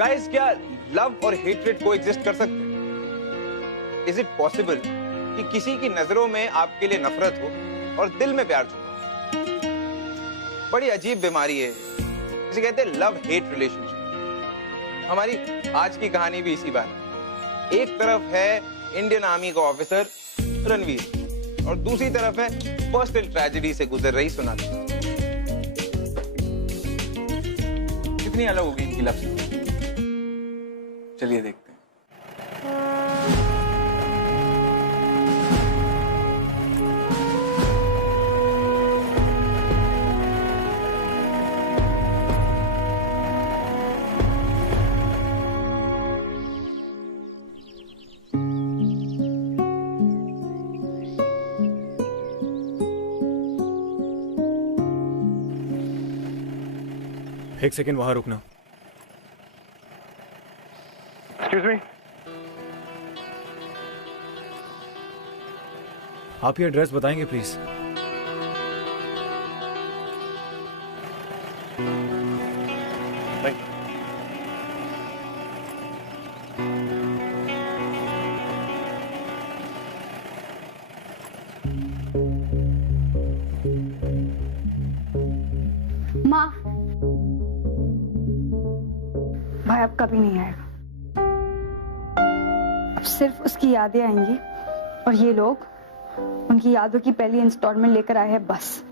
Guys, क्या love और hatred को एग्जिस्ट कर सकते हैं? इज इट पॉसिबल कि किसी की नजरों में आपके लिए नफरत हो और दिल में प्यार छुपा? बड़ी अजीब बीमारी है, इसे कहते हैं लव हेट रिलेशनशिप। हमारी आज की कहानी भी इसी बात है। एक तरफ है इंडियन आर्मी का ऑफिसर रणवीर और दूसरी तरफ है पर्सनल ट्रेजेडी से गुजर रही सोनाली। कितनी अलग होगी इनकी लव स्टोरी, चलिए देखते हैं। एक सेकेंड वहां रुकना। एक्सक्यूज मी, आप ये एड्रेस बताएंगे प्लीज? माँ, भाई अब कभी नहीं आएगा। अब सिर्फ उसकी यादें आएंगी और ये लोग उनकी यादों की पहली इंस्टॉलमेंट लेकर आए हैं बस।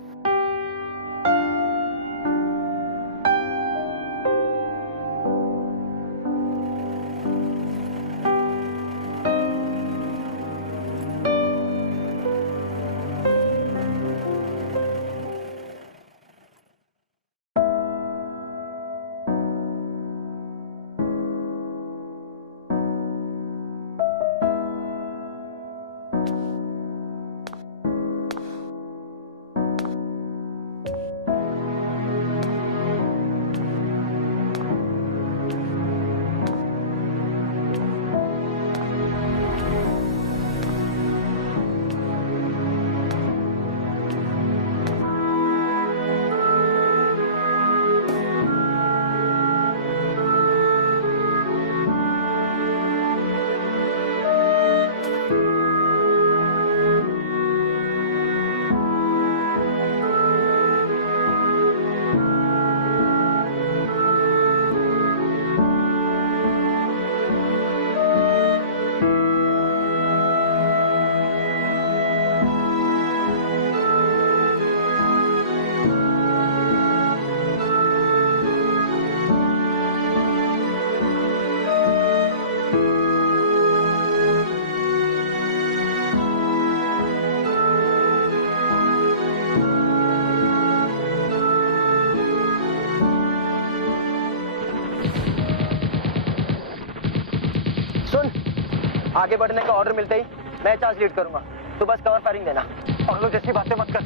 आगे बढ़ने का ऑर्डर मिलते ही मैं चार्ज लीड करूंगा, तो बस कवर फायरिंग देना। पागलों जैसी बातें मत कर।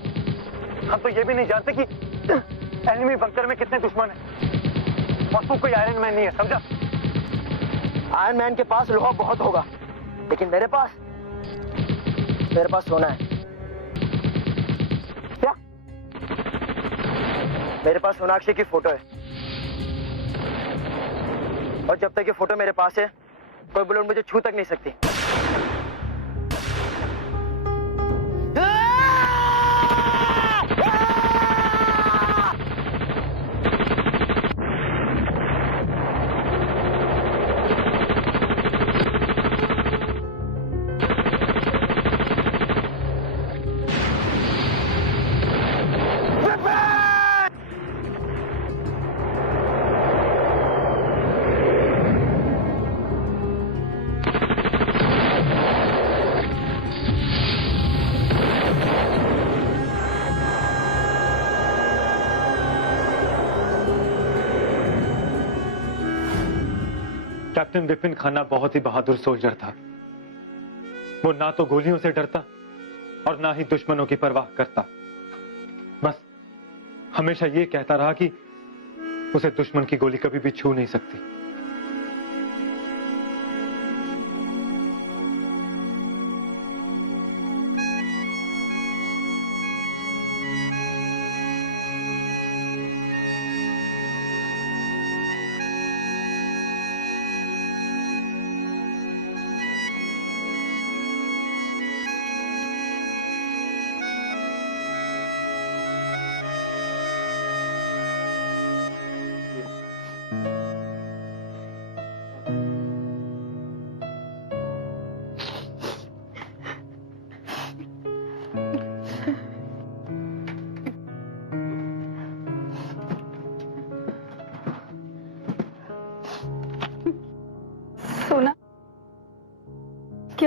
हम तो ये भी नहीं जानते कि एनिमी बंकर में कितने दुश्मन हैं। और तू कोई आयरन मैन नहीं है, समझा? आयरन मैन के पास लोहा बहुत होगा, लेकिन मेरे पास सोना है। क्या? मेरे पास सोनाक्षी की फोटो है, और जब तक ये फोटो मेरे पास है कोई बुलेट मुझे छू तक नहीं सकती। कैप्टन विपिन खन्ना बहुत ही बहादुर सोल्जर था। वो ना तो गोलियों से डरता और ना ही दुश्मनों की परवाह करता। बस हमेशा ये कहता रहा कि उसे दुश्मन की गोली कभी भी छू नहीं सकती।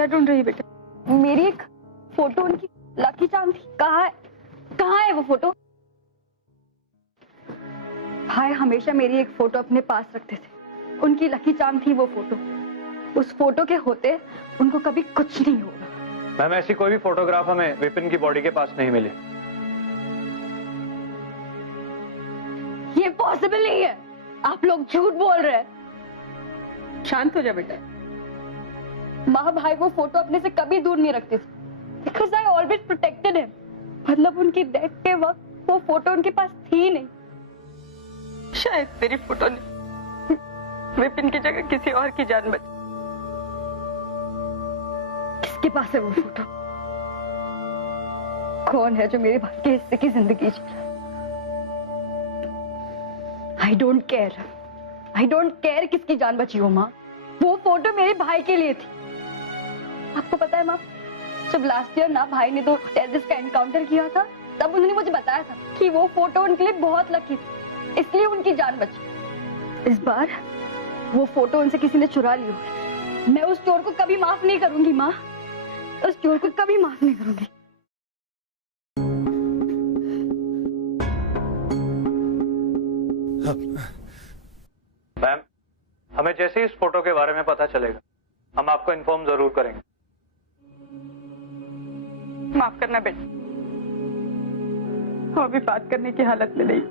क्या ढूंढ रही है बेटा? मेरी एक फोटो उनकी लकी चार्म थी। कहाँ है वो फोटो? भाई हमेशा मेरी एक फोटो अपने पास रखते थे, उनकी लकी चार्म थी वो फोटो। उस फोटो के होते उनको कभी कुछ नहीं होगा। मैम ऐसी कोई भी फोटोग्राफ हमें विपिन की बॉडी के पास नहीं मिली। ये पॉसिबल नहीं है, आप लोग झूठ बोल रहे हैं। शांत हो जा बेटा। माँ भाई वो फोटो अपने से कभी दूर नहीं रखते थे, because I always protected him. मतलब उनकी डेथ के वक्त वो फोटो उनके पास थी नहीं। शायद तेरी फोटो ने विपिन की जगह किसी और की जान बची। किसके पास है वो फोटो? कौन है जो मेरे भाई के हिस्से की जिंदगी जी रहा? आई डोंट केयर किसकी जान बची हो माँ। वो फोटो मेरे भाई के लिए थी। आपको पता है माँ, जब लास्ट ईयर ना भाई ने तो टेररिस्ट का एनकाउंटर किया था, तब उन्होंने मुझे बताया था कि वो फोटो उनके लिए बहुत लकी थी, इसलिए उनकी जान बची। इस बार वो फोटो उनसे किसी ने चुरा ली होगी। मैं उस चोर को कभी माफ नहीं करूंगी माँ, उस चोर को कभी माफ नहीं करूंगी। मैम हमें जैसे ही इस फोटो के बारे में पता चलेगा हम आपको इन्फॉर्म जरूर करेंगे। माफ करना बेटा, वो अभी बात करने की हालत में नहीं।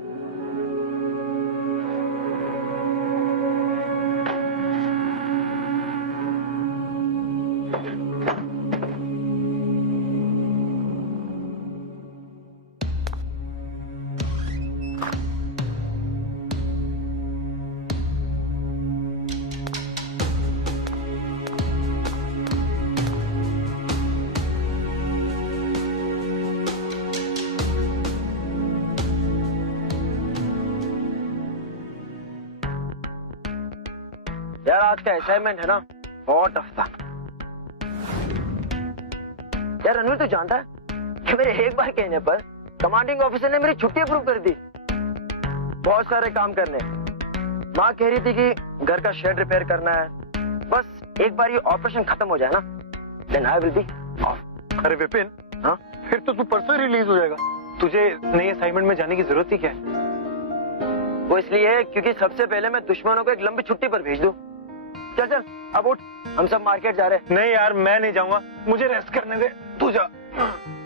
यार आज का असाइनमेंट है ना, बहुत टफ था। यार रणवीर तू जानता है कि मेरे एक बार कहने पर कमांडिंग ऑफिसर ने मेरी छुट्टी अप्रूव कर दी। बहुत सारे काम करने। माँ कह रही थी कि घर का शेड रिपेयर करना है। बस एक बार ये ऑपरेशन खत्म हो जाए ना, then I will be off. अरे विपिन, हाँ फिर तो तू परसों रिलीज हो जाएगा। तुझे नई असाइनमेंट में जाने की जरूरत ही क्या है? वो इसलिए है क्योंकि सबसे पहले मैं दुश्मनों को एक लंबी छुट्टी पर भेज दूं। चल चल अब उठ, हम सब मार्केट जा रहे हैं। नहीं यार मैं नहीं जाऊंगा, मुझे रेस्ट करने दे, तू जा।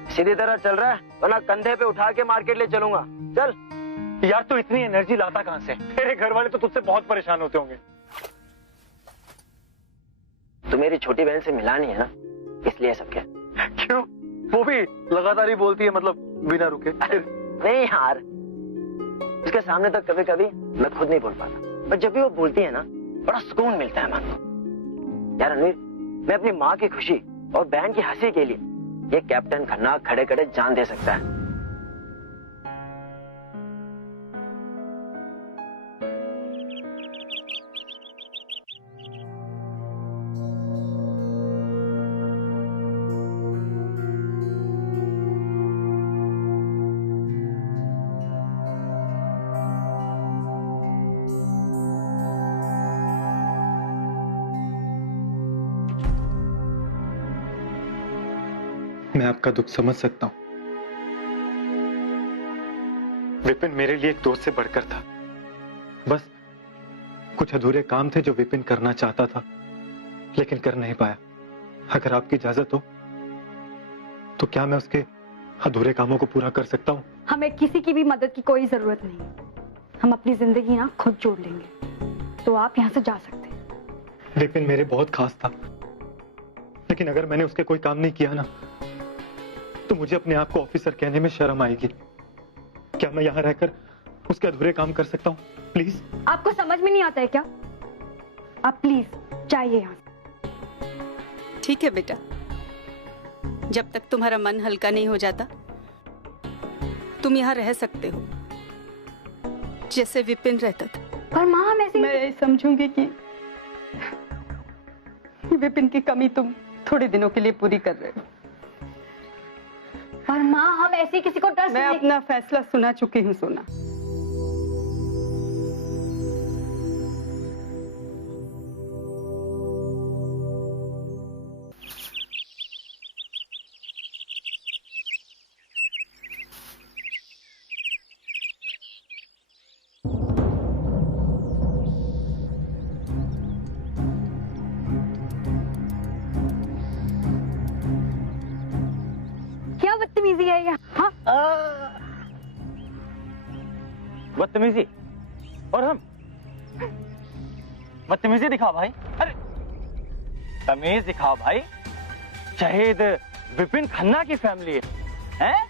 सीधी तरह चल रहा है वरना कंधे पे उठा के मार्केट ले चलूंगा। चल। यार तू इतनी एनर्जी लाता कहां से? तेरे घर वाले तो तुझसे बहुत परेशान होते होंगे। तू मेरी छोटी बहन से मिला नहीं है ना, इसलिए सब क्या। क्यों? वो भी लगातार ही बोलती है, मतलब बिना रुके। नहीं यार, उसके सामने तो कभी कभी मैं खुद नहीं बोल पाता, पर जब भी वो बोलती है ना बड़ा सुकून मिलता है मन को। यार रणवीर, मैं अपनी माँ की खुशी और बहन की हंसी के लिए ये कैप्टन खन्ना खड़े खड़े जान दे सकता है। मैं आपका दुख समझ सकता हूं। विपिन मेरे लिए एक दोस्त से बढ़कर था। बस कुछ अधूरे काम थे जो विपिन करना चाहता था लेकिन कर नहीं पाया। अगर आपकी इजाजत हो तो क्या मैं उसके अधूरे कामों को पूरा कर सकता हूं? हमें किसी की भी मदद की कोई जरूरत नहीं। हम अपनी जिंदगी ना खुद जोड़ लेंगे, तो आप यहाँ से जा सकते हैं। विपिन मेरे बहुत खास था, लेकिन अगर मैंने उसके कोई काम नहीं किया ना तो मुझे अपने आप को ऑफिसर कहने में शर्म आएगी। क्या मैं यहाँ रहकर उसके अधूरे काम कर सकता हूँ? प्लीज। आपको समझ में नहीं आता है क्या? आप प्लीज जाइए यहाँ से। ठीक है बेटा, जब तक तुम्हारा मन हल्का नहीं हो जाता तुम यहाँ रह सकते हो जैसे विपिन रहता था। पर माँ हम ऐसे मैं समझूंगी कि विपिन की कमी तुम थोड़े दिनों के लिए पूरी कर रहे हो। पर माँ हम ऐसे किसी को ट्रस्ट मैं नहीं। अपना फैसला सुना चुकी हूँ सोना। बदतमीजी, और हम बदतमीजी दिखाओ भाई। अरे तमीज दिखाओ भाई, शहीद विपिन खन्ना की फैमिली है, हैं?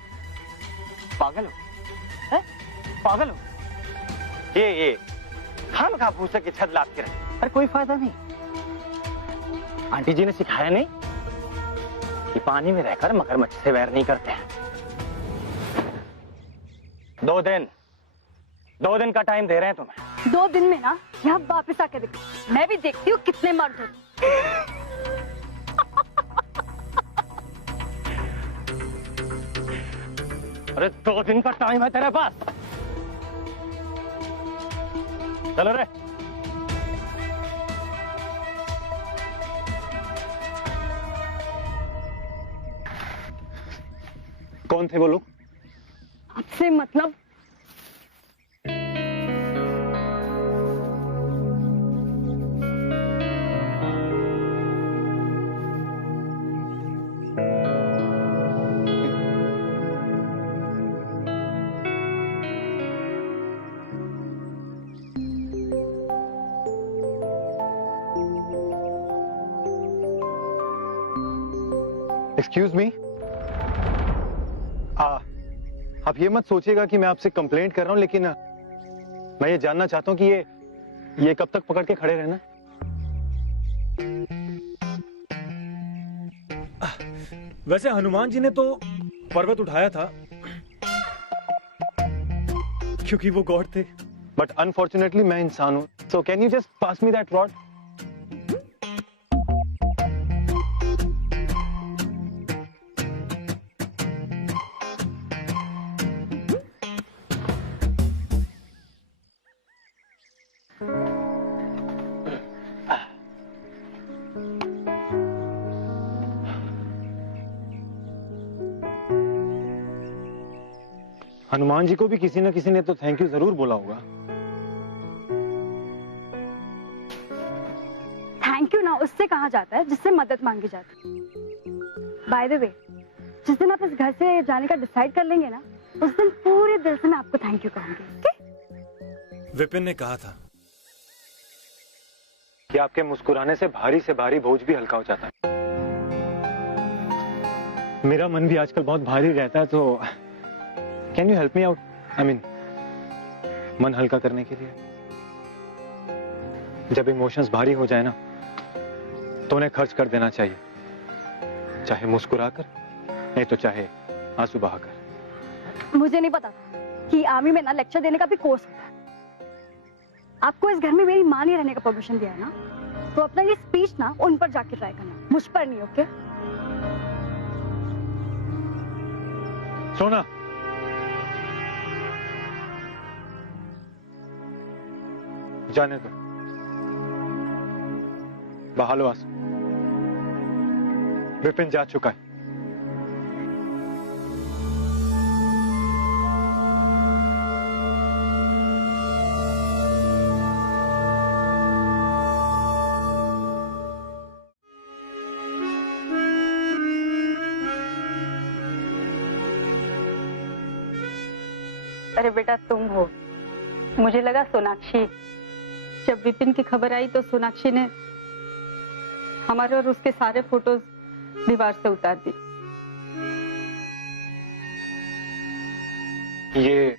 पागल हो, हैं? पागल हो। ये हम खा भूसे की छत लाद के रहे, अरे कोई फायदा नहीं। आंटी जी ने सिखाया नहीं कि पानी में रहकर मगरमच्छ से वैर नहीं करते हैं। 2 दिन का टाइम दे रहे हैं तुम्हें। 2 दिन में ना यहाँ वापस आके देखो, मैं भी देखती हूँ कितने मर्द होते। अरे 2 दिन का टाइम है तेरे पास, चलो रे। कौन थे वो लोग? आपसे मतलब? एक्सक्यूज मी, आप ये मत सोचिएगा कि मैं आपसे कंप्लेंट कर रहा हूं, लेकिन मैं ये जानना चाहता हूं कि ये कब तक पकड़ के खड़े रहना? वैसे हनुमान जी ने तो पर्वत उठाया था क्योंकि वो गॉड थे, बट अनफॉर्चुनेटली मैं इंसान हूं, so can you just pass me that rod? Hanuman ji को भी किसी न किसी ने तो थैंक यू जरूर बोला होगा। थैंक यू ना उससे कहा जाता है जिससे मदद मांगी जाती है। बाय द वे, जिस दिन आप इस घर से जाने का डिसाइड कर लेंगे ना, उस दिन पूरे दिल से मैं आपको थैंक यू कहूंगी। विपिन ने कहा था कि आपके मुस्कुराने से भारी बोझ भी हल्का हो जाता है। मेरा मन भी आजकल बहुत भारी रहता है, तो can you help me out? I mean मन हल्का करने के लिए। जब इमोशंस भारी हो जाए ना, तो उन्हें खर्च कर देना चाहिए, चाहे मुस्कुराकर, नहीं तो चाहे आंसू बहाकर। मुझे नहीं पता कि आर्मी में ना लेक्चर देने का भी कोर्स होता है। आपको इस घर में मेरी मां ने रहने का परमिशन दिया है ना, तो अपना ये स्पीच ना उन पर जाके ट्राई करना, मुझ पर नहीं। ओके? सोना, जाने दो, बहा लो आंसू। विपिन जा चुका है। अरे बेटा तुम हो, मुझे लगा सोनाक्षी। जब विपिन की खबर आई तो सोनाक्षी ने हमारे और उसके सारे फोटोज दीवार से उतार दी। ये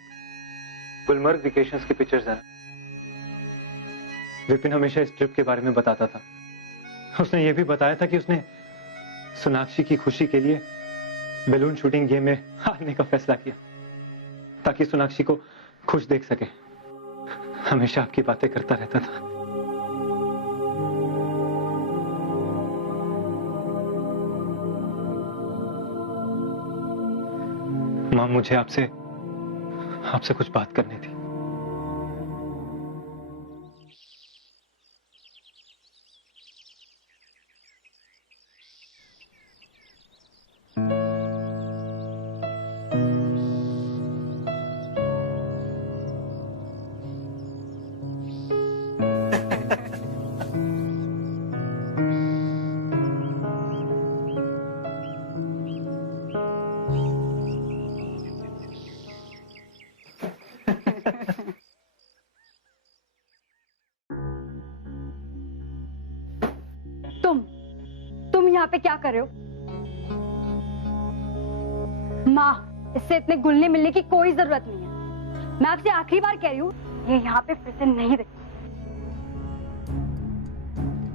गुलमर्ग वेकेशंस की पिक्चर्स हैं। विपिन हमेशा इस ट्रिप के बारे में बताता था। उसने ये भी बताया था कि उसने सोनाक्षी की खुशी के लिए बैलून शूटिंग गेम में हारने का फैसला किया, ताकि सोनाक्षी को खुश देख सके। हमेशा आपकी बातें करता रहता था। मां, मुझे आपसे कुछ बात करनी थी। यहाँ पे क्या कर रहे हो? माँ, इससे इतने घुलने मिलने की कोई जरूरत नहीं है। मैं आपसे आखिरी बार कह रही हूँ, ये यहाँ पे फिर से नहीं रहे।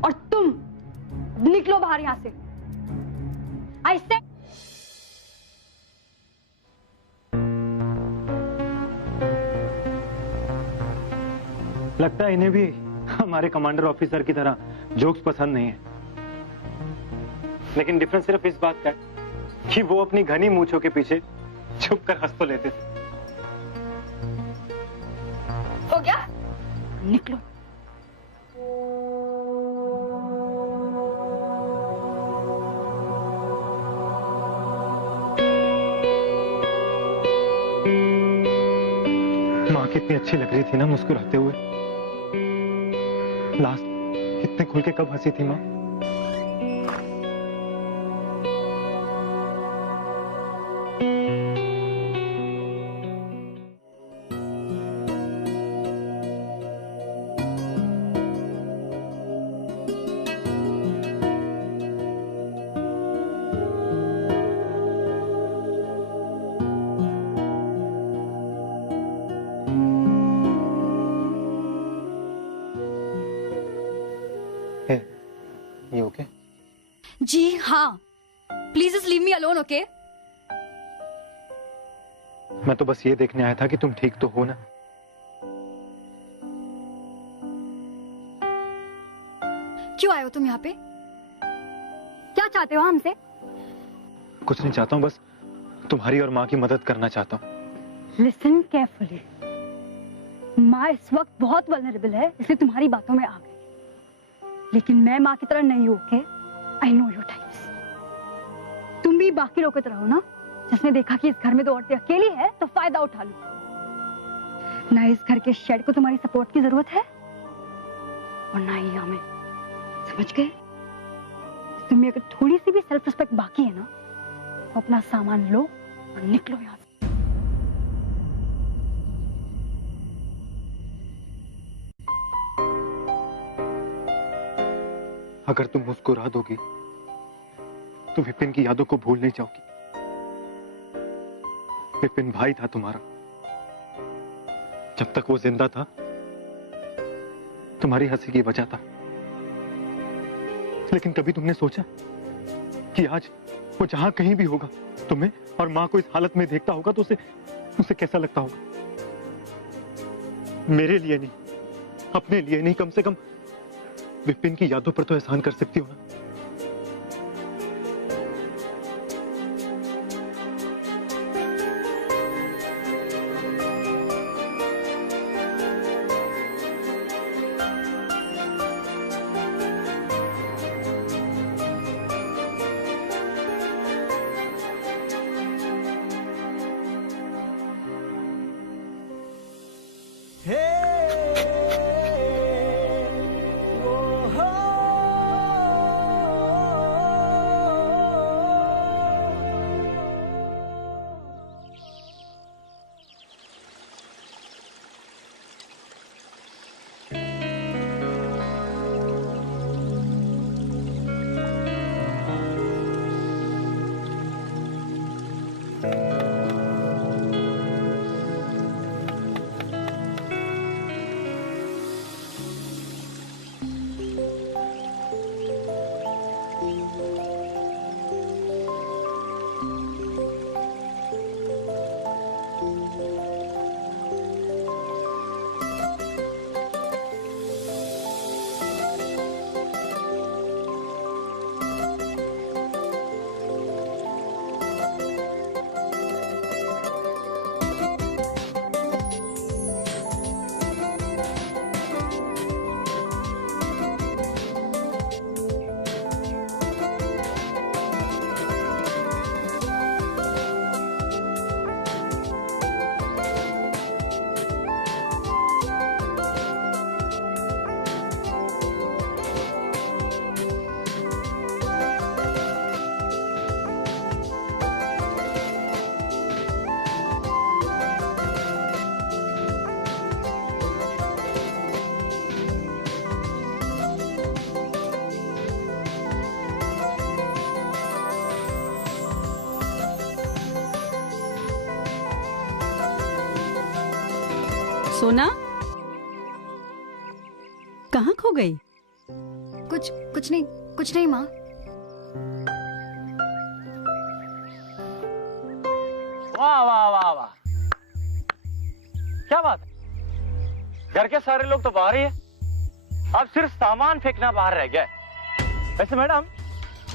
और तुम निकलो बाहर यहाँ से। आई से लगता है इन्हें भी हमारे कमांडर ऑफिसर की तरह जोक्स पसंद नहीं है। लेकिन डिफरेंस सिर्फ इस बात का है कि वो अपनी घनी मूंछों के पीछे छुप कर हंस तो लेते थे। हो गया, निकलो। माँ कितनी अच्छी लग रही थी ना मुस्कुराते हुए। लास्ट कितने खुल के कब हंसी थी माँ। ये ओके? जी हाँ, please just leave me alone, okay? मैं तो बस ये देखने आया था कि तुम ठीक तो हो ना। क्यों आए हो तुम यहाँ पे? क्या चाहते हो हमसे? कुछ नहीं चाहता हूँ, बस तुम्हारी और माँ की मदद करना चाहता हूँ। Listen carefully. माँ इस वक्त बहुत वल्नरेबल है, इसलिए तुम्हारी बातों में आ गई। लेकिन मैं माँ की तरह नहीं हूँ, okay? I know your types. तुम भी बाकी लोगों की तरह हो ना, जिसने देखा कि इस घर में दो औरतें अकेली है तो फायदा उठा लो। ना इस घर के शेड को तुम्हारी सपोर्ट की जरूरत है और ना ही हमें, समझ गए? तुम्हें अगर थोड़ी सी भी सेल्फ रिस्पेक्ट बाकी है ना, तो अपना सामान लो और निकलो यहाँ से। अगर तुम मुस्कुरा दोगी तो विपिन की यादों को भूल नहीं जाओगी। विपिन भाई था तुम्हारा। जब तक वो जिंदा था तुम्हारी हंसी की वजह था। लेकिन कभी तुमने सोचा कि आज वो जहां कहीं भी होगा, तुम्हें और मां को इस हालत में देखता होगा तो उसे कैसा लगता होगा? मेरे लिए नहीं, अपने लिए नहीं, कम से कम विपिन की यादों पर तो एहसान कर सकती हो ना। सोना कहाँ खो गई? कुछ नहीं माँ। वाह वाह वाह वाह, क्या बात है, घर के सारे लोग तो बाहर ही है, अब सिर्फ सामान फेंकना बाहर रह गया है। वैसे मैडम,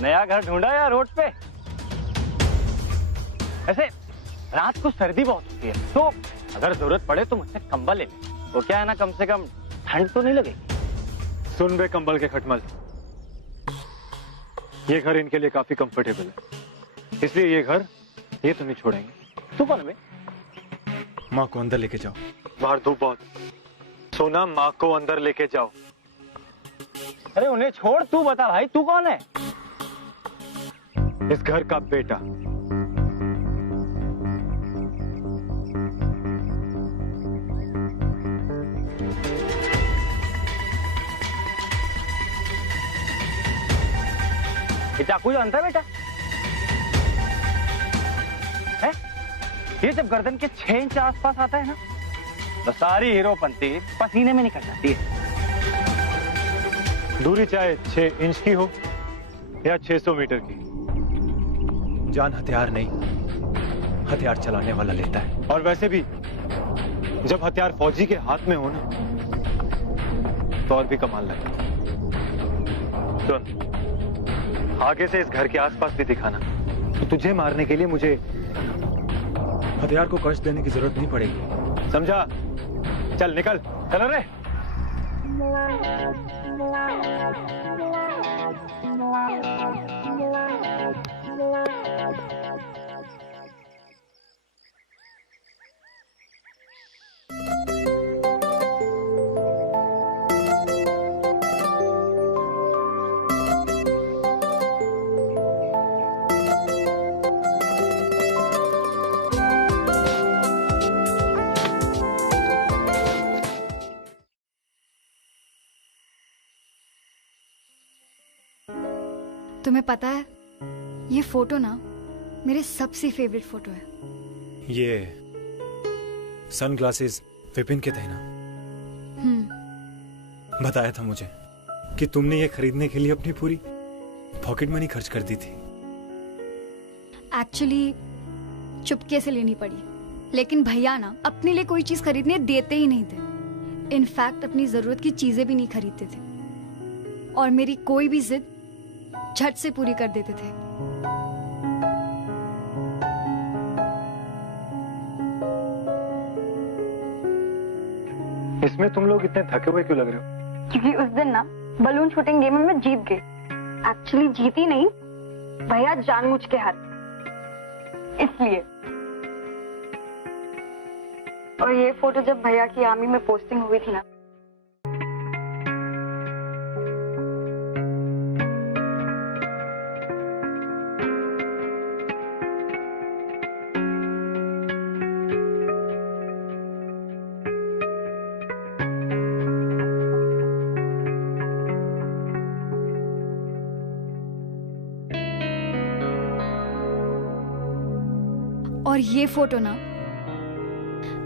नया घर ढूंढा या रोड पे? वैसे रात को सर्दी बहुत होती है, तो अगर जरूरत पड़े तो मुझसे कंबल ले ले, वो क्या है ना, कम से कम ठंड तो नहीं लगेगी। सुन बे कंबल के खटमल, ये घर इनके लिए काफी कंफर्टेबल है, इसलिए ये घर ये तो नहीं छोड़ेंगे। तू कौन है बे? माँ को अंदर लेके जाओ। बाहर धूप बहुत। सोना, माँ को अंदर लेके जाओ। अरे उन्हें छोड़, तू बता भाई, तू कौन है? इस घर का बेटा। ये चाकू जानता है बेटा? है? ये जब गर्दन के 6 इंच आसपास आता है ना, तो सारी हीरोपंती पसीने में निकल जाती है। दूरी चाहे 6 इंच की हो या 600 मीटर की, जान हथियार नहीं, हथियार चलाने वाला लेता है। और वैसे भी जब हथियार फौजी के हाथ में हो ना, तो और भी कमाल लगे। सुन, आगे से इस घर के आसपास भी दिखाना, तो तुझे मारने के लिए मुझे हथियार को कष्ट देने की जरूरत नहीं पड़ेगी। समझा? चल निकल, चलो रे। तुम्हें पता है, ये फोटो ना मेरे सबसे फेवरेट फोटो है। ये सनग्लासेस विपिन के थे ना? बताया था मुझे कि तुमने ये खरीदने के लिए अपनी पूरी पॉकेट मनी खर्च कर दी थी। एक्चुअली चुपके से लेनी पड़ी, लेकिन भैया ना अपने लिए कोई चीज खरीदने देते ही नहीं थे। इनफैक्ट अपनी जरूरत की चीजें भी नहीं खरीदते थे, और मेरी कोई भी जिद झट से पूरी कर देते थे। इसमें तुम लोग इतने थके हुए क्यों लग रहे हो? क्योंकि उस दिन ना बलून शूटिंग गेम में मैं जीत गई। एक्चुअली जीती नहीं, भैया जानबूझ के हार, इसलिए। और ये फोटो जब भैया की आर्मी में पोस्टिंग हुई थी ना, और ये फोटो ना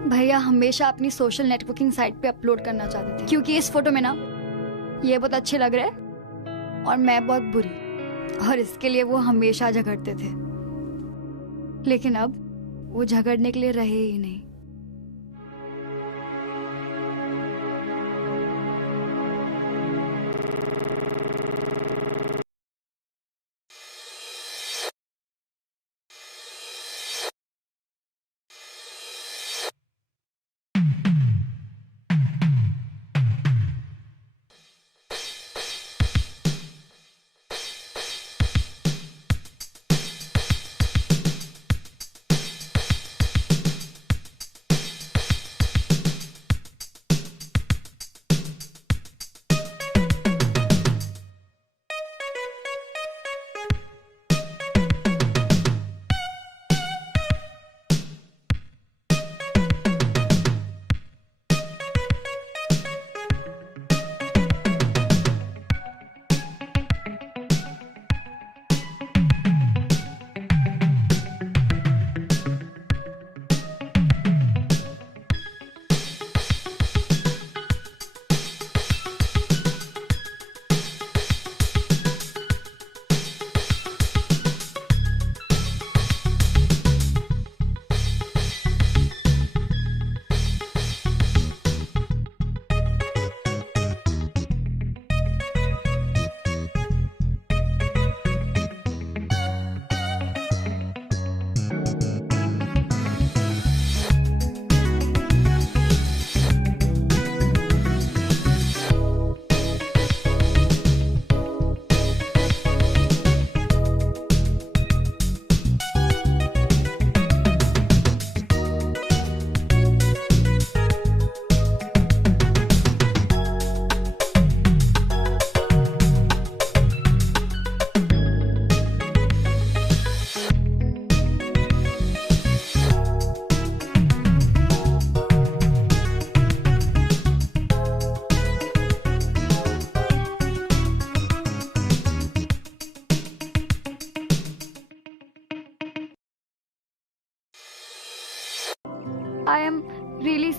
भैया हमेशा अपनी सोशल नेटवर्किंग साइट पे अपलोड करना चाहते थे, क्योंकि इस फोटो में ना ये बहुत अच्छे लग रहे हैं और मैं बहुत बुरी, और इसके लिए वो हमेशा झगड़ते थे। लेकिन अब वो झगड़ने के लिए रहे ही नहीं।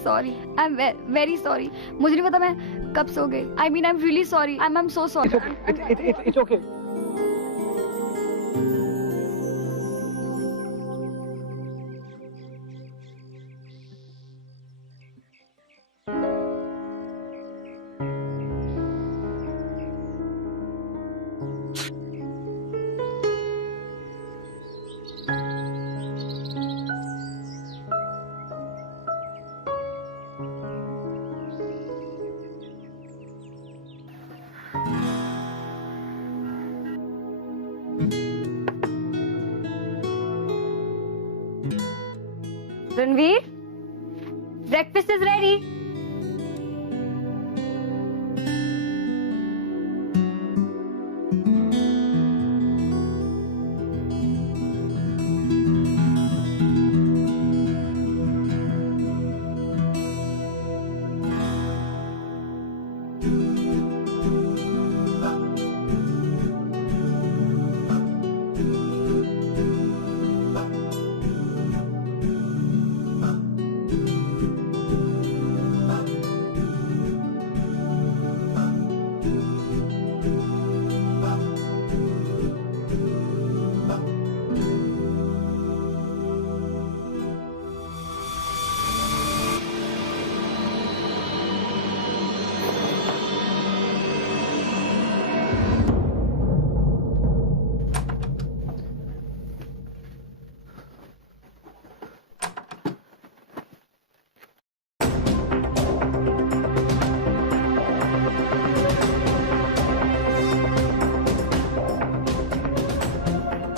Sorry, I am very sorry. मुझे नहीं पता मैं कब सो गई। I mean I am really sorry, I am so sorry. It's okay. Ranveer, breakfast is ready.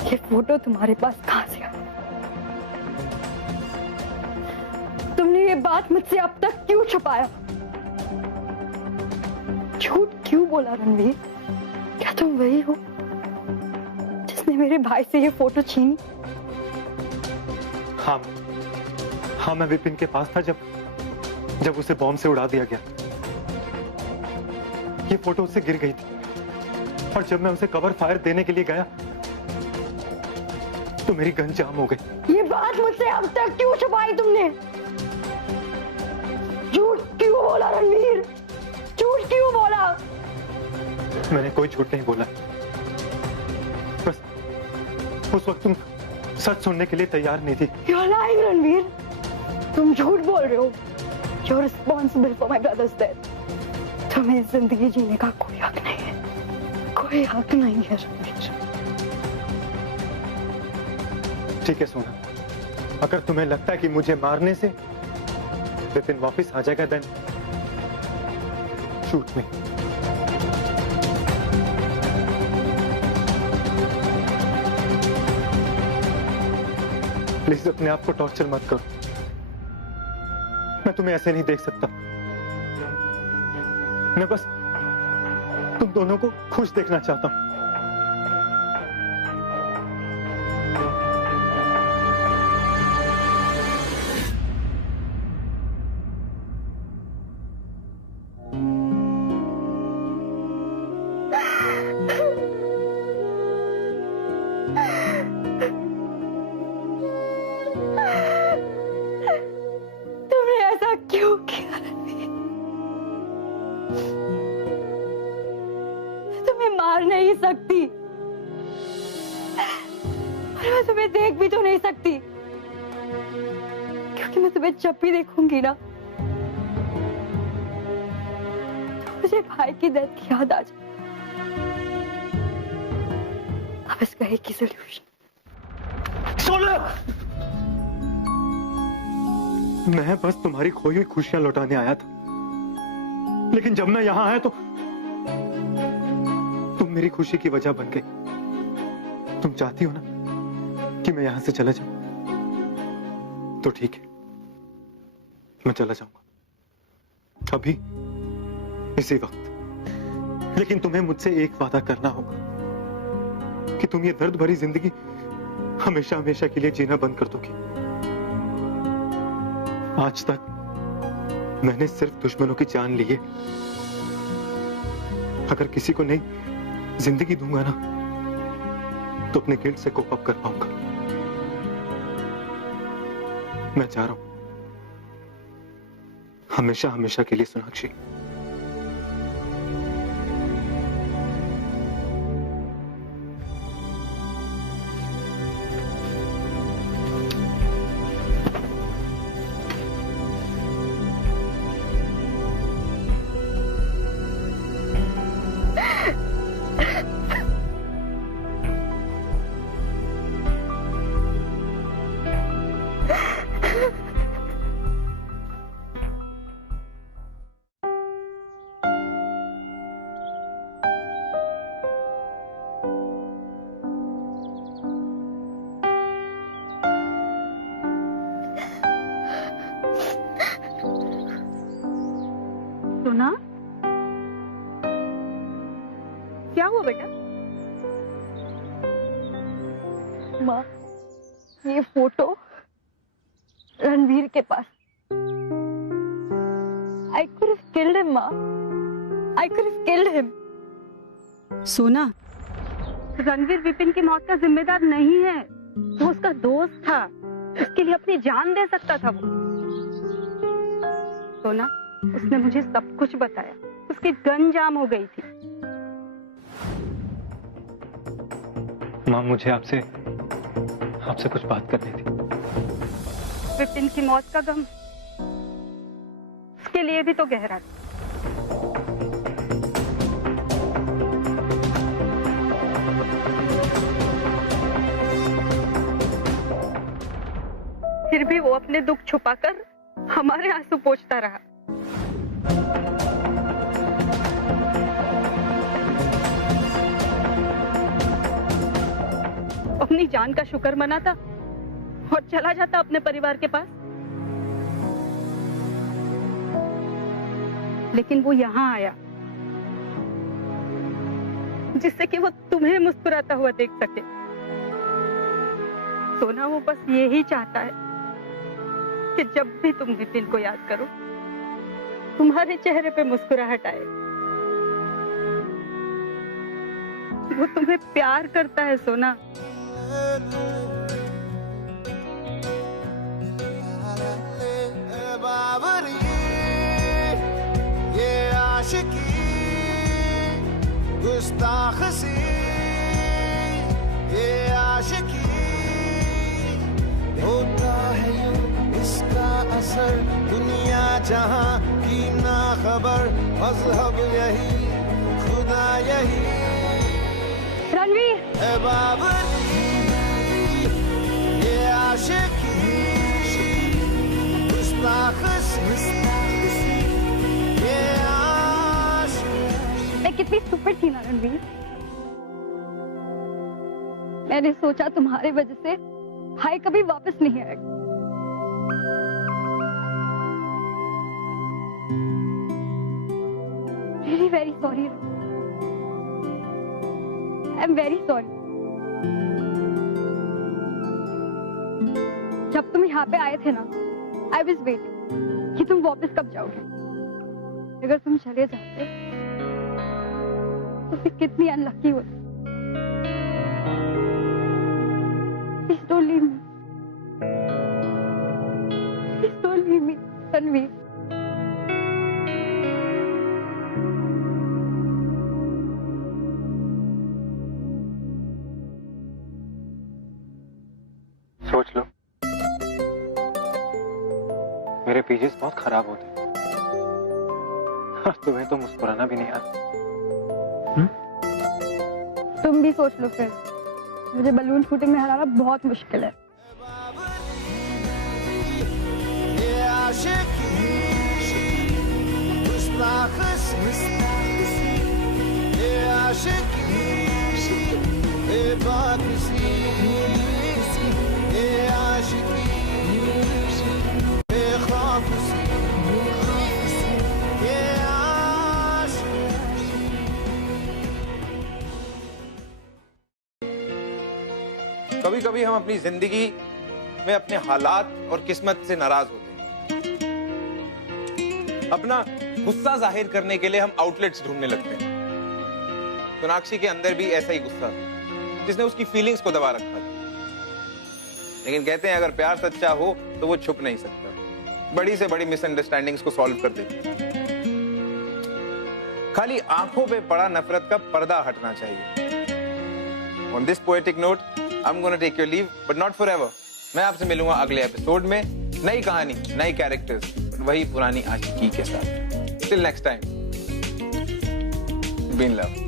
ये फोटो तुम्हारे पास कहां से आई? तुमने ये बात मुझसे अब तक क्यों छुपाया? झूठ क्यों बोला रणवीर? क्या तुम वही हो जिसने मेरे भाई से ये फोटो छीनी? हाँ, मैं विपिन के पास था जब उसे बॉम्ब से उड़ा दिया गया। ये फोटो उससे गिर गई थी और जब मैं उसे कवर फायर देने के लिए गया तो मेरी गन जाम हो गई। ये बात मुझसे अब तक क्यों छुपाई तुमने? झूठ क्यों बोला रणवीर? झूठ क्यों बोला? मैंने कोई झूठ नहीं बोला, बस उस वक्त तुम सच सुनने के लिए तैयार नहीं थी। You're lying, Ranveer. तुम झूठ बोल रहे हो। You're responsible for my brother's death. तुम्हें जिंदगी जीने का कोई हक नहीं है, कोई हक नहीं है रणवीर। ठीक है सोना, अगर तुम्हें लगता है कि मुझे मारने से विपिन वापस आ जाएगा देन शूट मी। प्लीज अपने आप को टॉर्चर मत करो, मैं तुम्हें ऐसे नहीं देख सकता। मैं बस तुम दोनों को खुश देखना चाहता हूं। तुमने ऐसा क्यों किया रणवीर? मैं तुम्हें मार नहीं सकती और मैं तुम्हें देख भी तो नहीं सकती, क्योंकि मैं तुम्हें जब भी देखूंगी ना तो मुझे भाई की डेथ की याद आ जाए। अब इसका एक ही सोल्यूशन। सोना, मैं बस तुम्हारी खोई हुई खुशियां लौटाने आया था, लेकिन जब मैं यहां आया तो तुम मेरी खुशी की वजह बन गई। तुम चाहती हो ना कि मैं यहां से चला जाऊं, तो ठीक है, मैं चला जाऊंगा अभी इसी वक्त। लेकिन तुम्हें मुझसे एक वादा करना होगा कि तुम ये दर्द भरी जिंदगी हमेशा हमेशा के लिए जीना बंद कर दोगी। आज तक मैंने सिर्फ दुश्मनों की जान ली है। अगर किसी को नई जिंदगी दूंगा ना तो अपने गिल्ट से कोप अप कर पाऊंगा। मैं चाह रहा हूं हमेशा हमेशा के लिए सोनाक्षी। सोना, क्या हुआ बेटा? माँ, ये फोटो रणवीर के पास। I could have killed him, माँ। I could have killed him। सोना, रणवीर विपिन की मौत का जिम्मेदार नहीं है। वो उसका दोस्त था, उसके लिए अपनी जान दे सकता था वो। सोना, उसने मुझे सब कुछ बताया। उसकी गन जाम हो गई थी। माँ, मुझे आपसे कुछ बात करनी थी। विपिन की मौत का गम उसके लिए भी तो गहरा था। फिर भी वो अपने दुख छुपाकर हमारे आंसू पोंछता रहा। अपनी जान का शुक्र मनाता और चला जाता अपने परिवार के पास। लेकिन वो यहाँ आया जिससे कि वो तुम्हें मुस्कुराता हुआ देख सके। सोना, वो बस यही चाहता है कि जब भी तुम विपिन को याद करो, तुम्हारे चेहरे पे मुस्कुराहट आए। वो तुम्हें प्यार करता है सोना। बाबरी ये आशिकी गुस्ताख सी ये आशिकी होता है यूं इसका असर दुनिया जहां की ना खबर मजहब यही खुदा यही रणवीर, है बाबरी ये आशिकी मैं कितनी स्टूपिड थी ना रणवीर। मैंने सोचा तुम्हारे वजह से भाई कभी वापस नहीं आएगा। Really very sorry। I'm very sorry। जब तुम यहाँ पे आए थे ना, I was waiting कि तुम वापस कब जाओगे। अगर तुम चले जाते तो फिर कितनी अनलकी होती। Please don't leave me। Please don't leave me, Ranveer. सोच लो, मेरे पेजेस बहुत खराब होते हैं। तुम्हें तो मुस्कुराना भी नहीं आता। तुम भी सोच लो फिर। मुझे बलून शूटिंग में हराना बहुत मुश्किल है। ये आशिकी ये आशिकी बेबाकी ये आशिकी कभी कभी हम अपनी जिंदगी में अपने हालात और किस्मत से नाराज होते हैं। अपना गुस्सा जाहिर करने के लिए हम आउटलेट्स ढूंढने लगते हैं। सोनाक्षी के अंदर भी ऐसा ही गुस्सा था जिसने उसकी फीलिंग्स को दबा रखा था। लेकिन कहते हैं अगर प्यार सच्चा हो तो वो छुप नहीं सकता। बड़ी से बड़ी मिसअंडरस्टैंडिंग्स को सॉल्व कर देती है। खाली आंखों पे पड़ा नफरत का पर्दा हटना चाहिए। On this poetic note I am gonna take your leave, but not forever. मैं आपसे मिलूंगा अगले एपिसोड में, नई कहानी, नई कैरेक्टर्स, वही पुरानी आशिकी के साथ। Till next time, be in love.